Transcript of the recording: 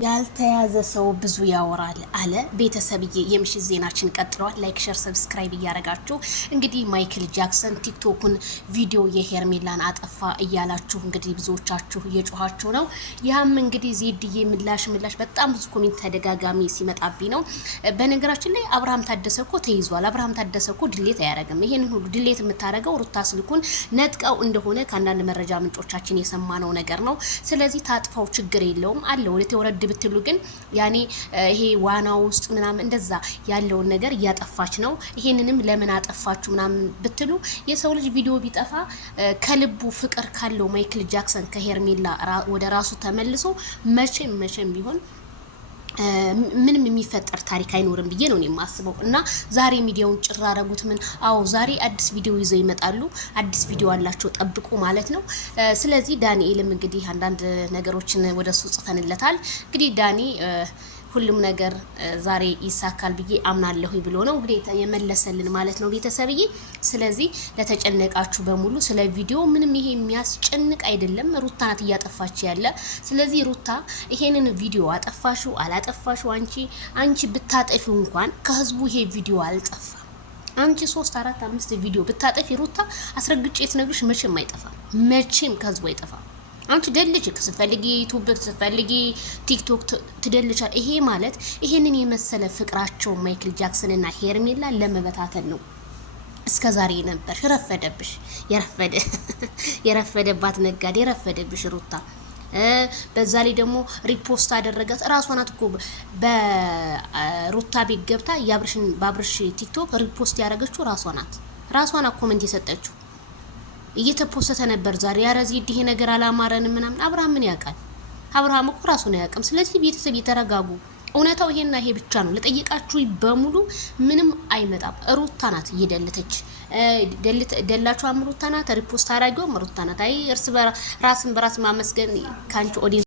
ያልተያዘ ሰው ብዙ ያወራል አለ ቤተሰብዬ። የምሽት ዜናችን ቀጥሏል። ላይክ፣ ሸር፣ ሰብስክራይብ እያደረጋችሁ እንግዲህ ማይክል ጃክሰን ቲክቶኩን ቪዲዮ የሄርሜላን አጠፋ እያላችሁ እንግዲህ ብዙዎቻችሁ እየጮኋችሁ ነው። ያም እንግዲህ ዜድዬ ምላሽ በጣም ብዙ ኮሜንት ተደጋጋሚ ሲመጣብኝ ነው። በነገራችን ላይ አብርሃም ታደሰ እኮ ተይዟል። አብርሃም ታደሰ እኮ ድሌት አያደርግም። ይሄንን ሁሉ ድሌት የምታደርገው ሩታ ስልኩን ነጥቀው እንደሆነ ከአንዳንድ መረጃ ምንጮቻችን የሰማነው ነገር ነው። ስለዚህ ታጥፋው ችግር የለውም አለ ወደ ተወረድ ብትሉ ግን ያኔ ይሄ ዋና ውስጥ ምናምን እንደዛ ያለውን ነገር እያጠፋች ነው። ይሄንንም ለምን አጠፋችሁ ምናምን ብትሉ የሰው ልጅ ቪዲዮ ቢጠፋ ከልቡ ፍቅር ካለው ማይክል ጃክሰን ከሄርሜላ ወደ ራሱ ተመልሶ መቼም ቢሆን ምንም የሚፈጠር ታሪክ አይኖርም ብዬ ነው የማስበው። እና ዛሬ ሚዲያውን ጭራ አረጉት። ምን ዛሬ አዲስ ቪዲዮ ይዘው ይመጣሉ። አዲስ ቪዲዮ አላቸው ጠብቁ ማለት ነው። ስለዚህ ዳንኤልም እንግዲህ አንዳንድ ነገሮችን ወደሱ ጽፈንለታል። እንግዲህ ዳኒ ሁሉም ነገር ዛሬ ይሳካል ብዬ አምናለሁ ብሎ ነው እንግዲህ የመለሰልን ማለት ነው ቤተሰብዬ። ስለዚህ ለተጨነቃችሁ በሙሉ ስለ ቪዲዮ ምንም ይሄ የሚያስጨንቅ አይደለም። ሩታ ናት እያጠፋች ያለ። ስለዚህ ሩታ ይሄንን ቪዲዮ አጠፋሽው አላጠፋሽው አንቺ ብታጠፊው እንኳን ከህዝቡ ይሄ ቪዲዮ አልጠፋም። አንቺ 3 4 5 ቪዲዮ ብታጠፊ ሩታ አስረግጬ ትነግርሽ መቼም አይጠፋም። መቼም ከህዝቡ አይጠፋም። አንቺ ደልች ስትፈልጊ ዩቲዩብ ስትፈልጊ ቲክቶክ ትደልቻል። ይሄ ማለት ይሄንን የመሰለ ፍቅራቸው ማይክል ጃክሰን እና ሄርሜላ ለመበታተን ነው። እስከዛሬ ነበር ረፈደብሽ። የረፈደባት ነጋዴ ረፈደብሽ ሩታ። በዛ ላይ ደግሞ ሪፖስት አደረጋት ራሷ ናት እኮ በሩታ ቤት ገብታ በአብርሽ ቲክቶክ ሪፖስት ያደረገችው ራሷ ናት ኮሜንት የሰጠችው። እየተፖሰተ ነበር ዛሬ። ያረዚ ይሄ ነገር አላማረንም ምናምን። አብርሃም ምን ያውቃል? አብርሃም እኮ ራሱን አያውቅም። ስለዚህ ቤተሰብ የተረጋጉ። እውነታው ይሄና ይሄ ብቻ ነው። ለጠየቃችሁ በሙሉ ምንም አይመጣም። ሩታ ናት እየደለተች ደላችሁ ሩታ ናት። ሪፖስት አድራጊው ሩታ ናት። አይ እርስ በራስን በራስ ማመስገን ካንቺ ኦዲየንስ